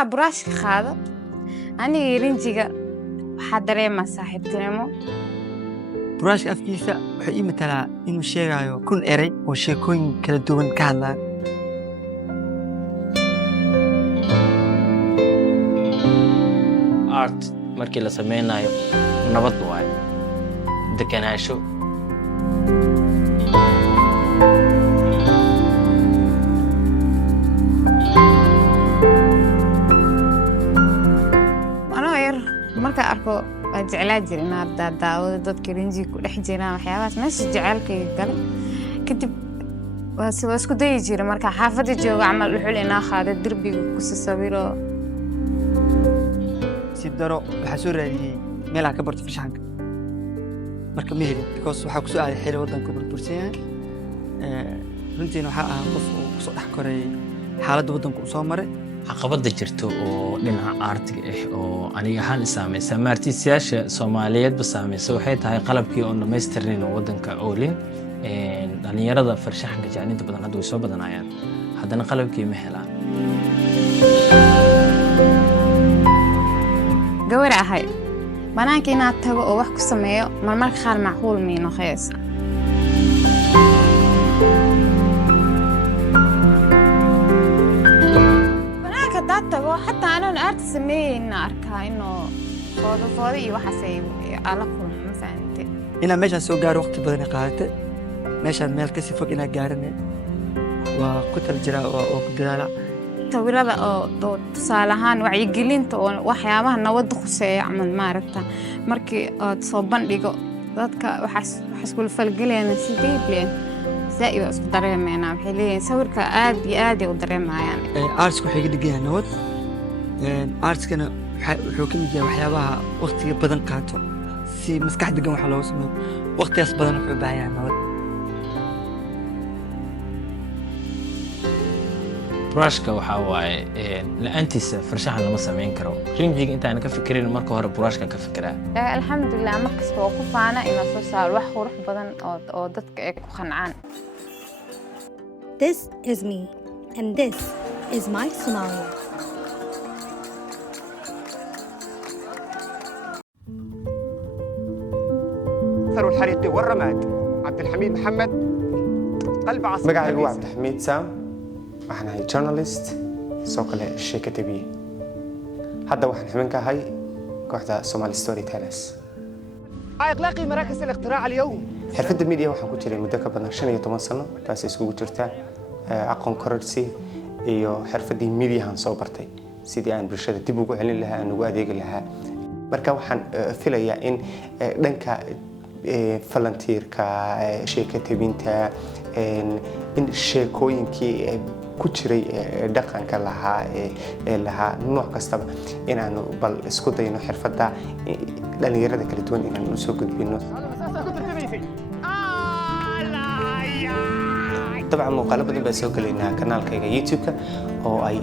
markaa buraashka qaado aniga rinjiga waxaa dareemaa saaxiibtinimo. buraashka afkiisa wuxuu ii matalaa inuu sheegayo kun eray oo sheekooyin kala duwan ka hadlaa. art markii la sameynayo nabad waayo, deganaansho. anoo yar markaa arko waa jeclaa jira inaad daawado dadka rinjiga ku dhex jiraan waxyaabahaas meesha jecelkayga galay. kadib waa isku dayi jira markaa xaafadda jooga camal dhuxul inaa qaado derbiga ku sawiro. si daro waxaa soo raadiyey meel aan ka barto farshaxanka marka ma helin because waxaa kusoo aaday xili waddanka burbursan yahay. runtiina waxaa ahaa qof uu kusoo dhex koray xaaladda waddanka uu soo maray. caqabada jirto oo dhinaca aartiga ah oo aniga ahaan isaamaysa ama artiistayaasha Soomaaliyeedba saamaysa waxay tahay qalabkii oo dhammaystirnayn oo waddanka oolin. dhalinyarada farshaxanka jeclinta badan hadda way soo badanayaan, haddana qalabkii ma helaan. gawar ahay banaanka inaad tago oo wax ku sameeyo marmarka qaar macquul ma noqonaysa. banaanka hadaad tago xataa anoon aarti sameeyeyna arkaa inuu foodo iyo waxaas ay ala kulmo ma fahamtay. inaan meeshaan soo gaaro waqti badan ay qaadatay. meeshaan meel kasii fog inaan gaaranay waa ku tala jiraa oo ku dadaala. sawirada oo tusaale ahaan wacyigelinta oo waxyaabaha nabadda khuseeya camal maaragta markii aad soo bandhigo dadka waxaas kula falgelayaan si deeply zaaid isku dareemayaan. waxay leeyihiin sawirka aad iyo aad ay u dareemayaan. artska waxay ka dhigan yahay nabad. artskana wuxuu ka mid yahay waxyaabaha waqtiga badan qaato si maskax degan waxa loogu sameeyo. waqtigaas badan wuxuu u baahan yahay nabad. buraashka waxaa waaye la'aantiisa farshaxan lama samayn karo. rinjiga intaan ka fikirin marka hore buraashkan ka fikiraa. alxamdulilah markasta oo ku faana inaan soo saaro wax qurux badan oo dadka ay ku qancaan. This is me and this is my Somalia. ثروة الحريقي والرماد. عبد الحميد محمد قلب عصر. magacaygu waa Cabdixamiid Saam, waxaan ahay journalist soo kale sheeko tabiye. hadda waxaan xubin ka ahay kooxda Somali Storytellers. إغلاق مراكز الاقتراع اليوم. xirfadda media waxaan ku jiray muddo ka badan 15 sano, taas isugu jirta aqoon kororsi iyo xirfaddii mediahan soo bartay sidii aan bulshada dib ugu celin lahaa, aan ugu adeegi lahaa. marka waxaan filayaa in dhanka volunteerka, sheeko tabinta, in sheekooyinkii ku jiray dhaqanka lahaa nooc kastaba inaanu bal isku dayno xirfadda dhalinyarada kala duwan inaanu soo gudbino. dabcan muuqaalo badan baan soo gelaynaa kanaalkayga YouTube-ka oo ay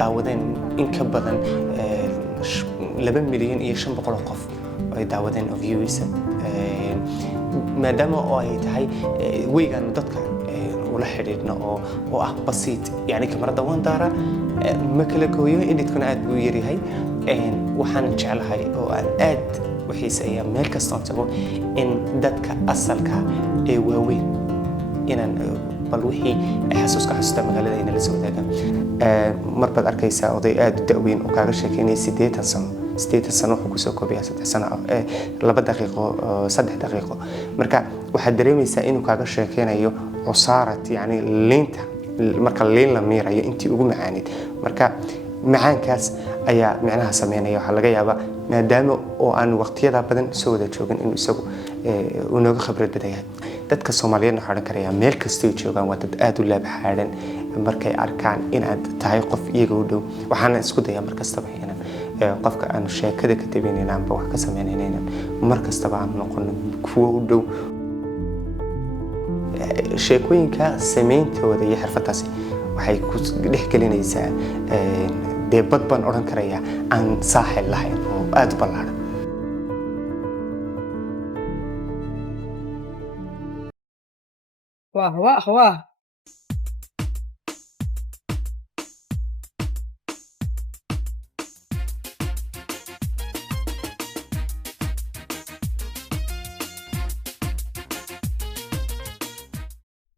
daawadeen in ka badan 2 milyan iyo 500 oo qof oo ay daawadeen oo views maadaama oo ay tahay weygaan dadka ula xiriirno oo ah basiit, yani kamarada waan daaraa ma kala gooyo, editkuna aad buu yaryahay. waxaan jeclahay oo aan aad u xiiseeyaa meel kasta oo tago in dadka asalka ee waaweyn inaan bal wixii xasuuska xasuusta magaalada inay la soo wadaagaan. mar baad arkaysaa oday aad u da'weyn oo kaaga sheekeynaya 80 sano. 80 sano wuxuu kusoo koobayaa 3 sano 2 daqiiqo 3 daqiiqo. marka waxaad dareemaysaa inuu kaaga sheekeynayo cusaarat, yani liinta marka liin la miirayo intii ugu macaanid. marka macaankaas ayaa micnaha sameynaya. waxaa laga yaabaa maadaama oo aan waqtiyada badan soo wada joogin inuu isagu uu nooga khibrad badan yahay. dadka Soomaaliyeed waxaan odhan karayaa meel kasta ay joogaan waa dad aad u laabxaadan markay arkaan inaad tahay qof iyaga u dhow. waxaana isku dayaa mar kastaba inaan qofka aan sheekada ka tabinayna amba wax ka sameynayna mar kastaba aan noqono kuwo u dhow. sheekooyinka sameyntooda iyo xirfadaasi waxay ku dhex gelinaysaa dee bad baan odhan karayaa aan saaxil lahayn oo aad u ballaaran. واه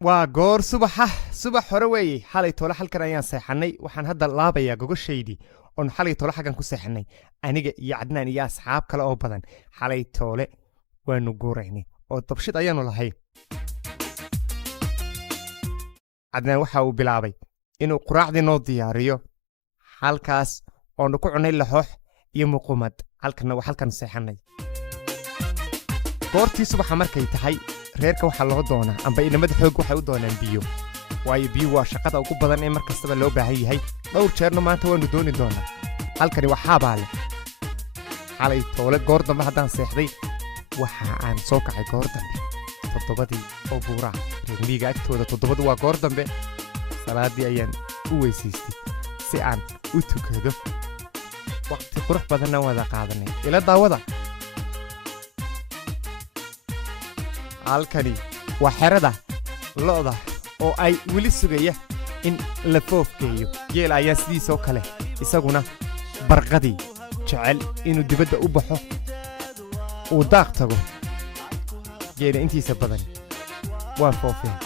waa goor subax hore weeye xalay tole halkan ayaan seexannay waxaan hadda laabayaa gogoshaydii oon xalay tole xaggan ku seexannay aniga iyo cadnaan iyo asxaab kale oo badan xalay toole waanu guuraynay oo dabshid ayaanu lahayn cadnaan waxa uu bilaabay inuu quraacdii noo diyaariyo halkaas oonu ku cunnay laxoox iyo muqumad halkanna waa halkan seexannay goortii subaxa markay tahay reerka waxaa loo doonaa amba inamada xoog waxay u doonaan biyo waayo biyo waa shaqada ugu badan ee mar kastaba loo baahan yahay dhowr jeerna maanta waanu dooni doonaa halkani waa xaabaa leh xalay toole goor dambe haddaan seexday waxa aan soo kacay goor dambe 7 oo buuraha reer miyiga agtooda 7 waa goor dambe salaadii ayaan u weysaystay si aan u tukado waqti qurux badanna wada qaadanay ila daawada halkani waa xerada lo'da oo ay weli sugaya in la foofkeeyo geel ayaa sidiisoo kale isaguna barqadii jecel inuu dibadda u baxo uu daaq tago geela intiisa badan waa foofeen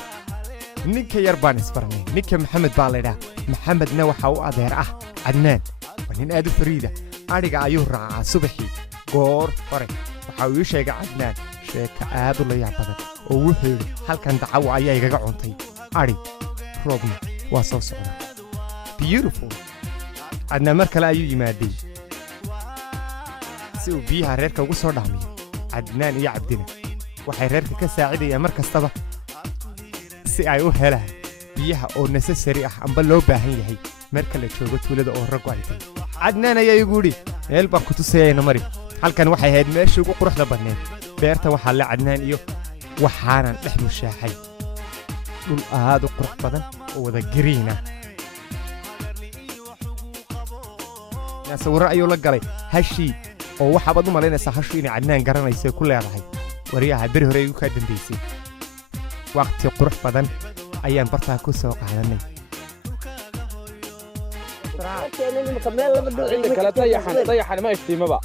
ninka yar baan isbarnay ninka maxamed baa laydhaa maxamedna waxa u adeer ah cadnaan waa nin aad u fariida adhiga ayuu raacaa subaxii goor hore waxa uu ii sheegay cadnaan sheeka aad u la yaab badan oo wuxuu yidhi halkan dacawo ayaa igaga cuntay adhi roobna waa soo socda beautiful cadnaan mar kale ayuu yimaaday si uu biyaha reerka ugu soo dhaamiyo cadnaan iyo cabdina waxay reerka ka saacidayaan mar kastaba si ay u helaan biyaha oo necessary ah amba loo baahan yahay marka la joogo tuulada oo raggu ay tahay cadnaan ayaa igu yidhi meel baan ku tusayayna mari halkan waxay ahayd meeshii ugu quruxda badneed beerta waxaa la cadnaan iyo waxaanan dhex mushaaxay dhul aad u qurux badan oo wada gariina sawirro ayuu la galay hashii oo waxaabaad u malaynaysaa hashu inay cadnaan garanayso ku leedahay wariyaha beri hore igu kaa dambaysay waqti qurux badan ayaan bartaa ku soo qaadanay dayaxani ma iftiimaba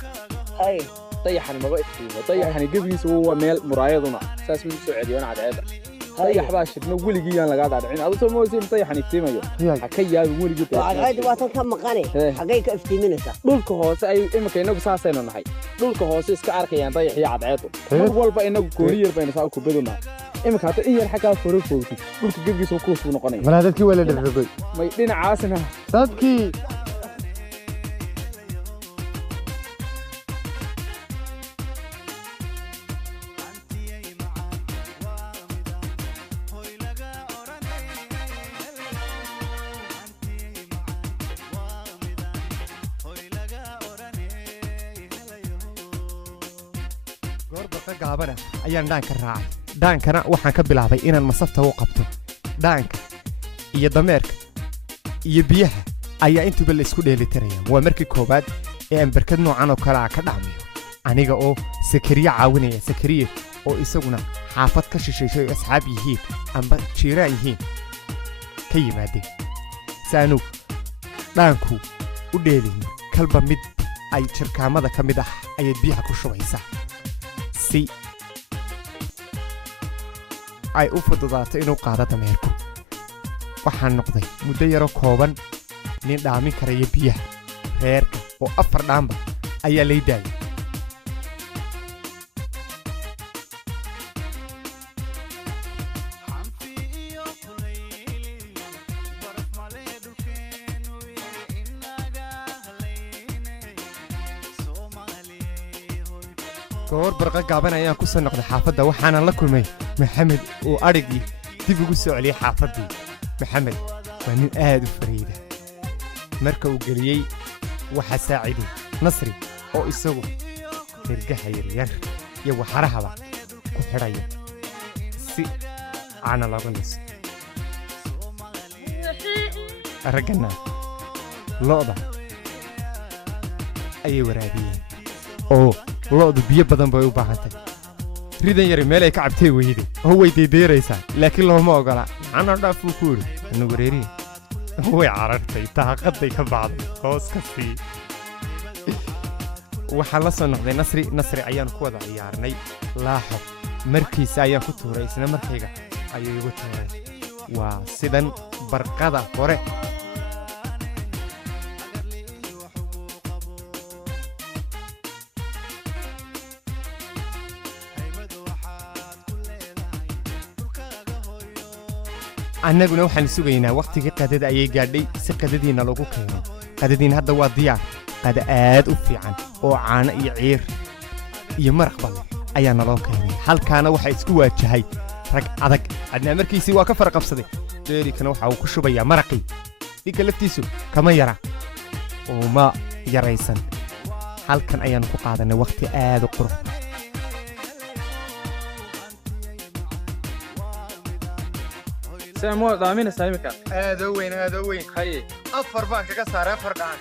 dayaxani maba iftiimo dayaxani gebigiisa waa meel muraayaduna saas mid soo celiyo cadceeda dayax baa shidno weligii aan laga dhaadhicin adu soo moosin dayaxani iftiimayo ha ka yaabin weligii cadceeda waa tan ka maqane xagay ka iftiiminaysa dhulka hoose ay imika inagu saasaynu nahay dhulka hoose iska arkayaan dayax iyo cadceedu mar walba inagu kooriyar bayna saa ku baduna imika hada in yar xagaa foro foogtid dhulka gebigiisa ku soo noqonaya wala dadkii wala dharrabay may dhinacaasna dadkii gaabana ayaan dhaanka raacay dhaankana waxaan ka bilaabay inaan masafta u qabto dhaanka iyo dameerka iyo biyaha ayaa intuba la isku dheelitiraya waa markii koobaad ee aan barkad noocan oo kale ka dhacmiyo aniga oo sakariye caawinaya sakariye oo isaguna xaafad ka shisheysay oo asxaab yihiin amba jiiraan yihiin ka yimaadeen saanu dhaanku u dheelin kalba mid ay jirkaamada ka mid ah ayay biyaha ku shubaysaa si ay u fududaato inuu qaado dameerku waxaan noqday muddo yaro kooban nin dhaamin karaya biyaha reerka oo 4 dhaamba ayaa lay daayay goor barqa gaaban ayaan ku soo noqday xaafadda waxaanan la kulmay maxamed oo adhigii dib ugu soo celiyey xaafaddii maxamed waa nin aad u fariida marka uu geliyey waxaa saaciday nasri oo isagu dergaha yaryar iyo waxarahaba ku xidhaya si caana looga liso raggana lo'da ayay waraabiyeen oo lo'du biyo badan bay u baahantay ridan yari meel ay ka cabtay weyday oo way deedeeraysaa laakiin looma ogola cana dhaafuu ku yidhi ana wareeriye way carartay daaqaday ka bacday hoos ka sii waxaan la soo noqday nasri ayaan ku wada ciyaarnay laaxo markiisa ayaan ku tuuray isna markayga ayuu igu tuuray waa sidan barqada hore annaguna waxaan sugaynaa waqtigii qadada ayay gaadhay si qadadiina lagu keeno qadadiina hadda waa diyaar qada aad u fiican oo caano iyo ciir iyo maraq balle ayaa naloo keenay halkaana waxaa isku waajahay rag adag adnaa markiisii waa ka farqabsaday deerikana waxa uu ku shubayaa maraqii ninka laftiisu kama yara oo ma yaraysan halkan ayaan ku qaadanay waqti aad u qurux سامو دامين سايمك هذا وين خي أفر بانك كسر أفر قاعد